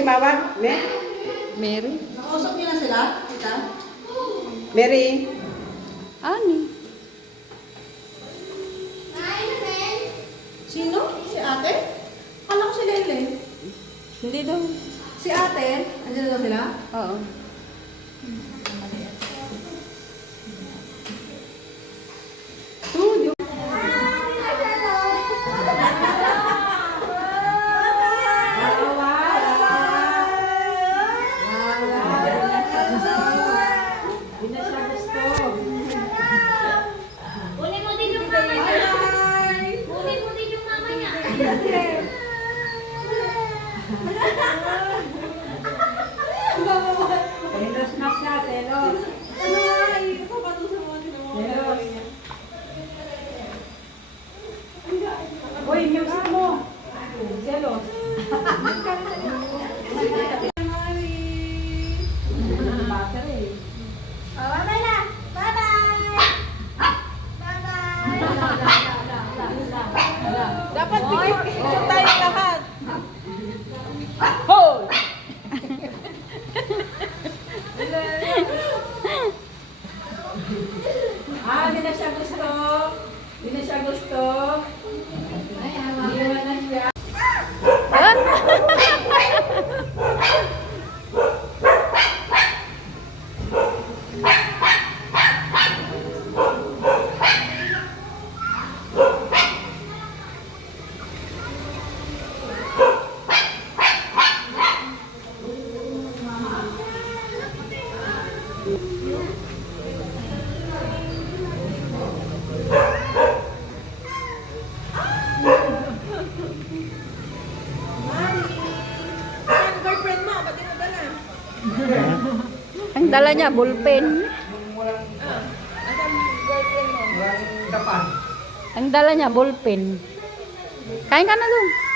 timawag? Mary? Nakausap niyo na sila? Tita? Mary? Ani? Sino? Si ate? Akala ko si Lele. Hindi daw. Si ate? Andiyan na daw sila? Oo. Kunin mo din yung mama niya. Kunin mo din yung mama niya. Telos na siya, telos. Ay, sapatos sa mga sinawa. Uy, music mo. Telos. Bye-bye na. Bye-bye. Bye-bye. Dapat picture tayo lahat. Hoy! Hindi na siya gusto. Hindi na siya gusto. Iwan na siya. Ang girlfriend mo, ba't di mo dala? Ang dala niya, ballpen. Asan girlfriend mo? Ang dala niya, ballpen. Kain ka na doon.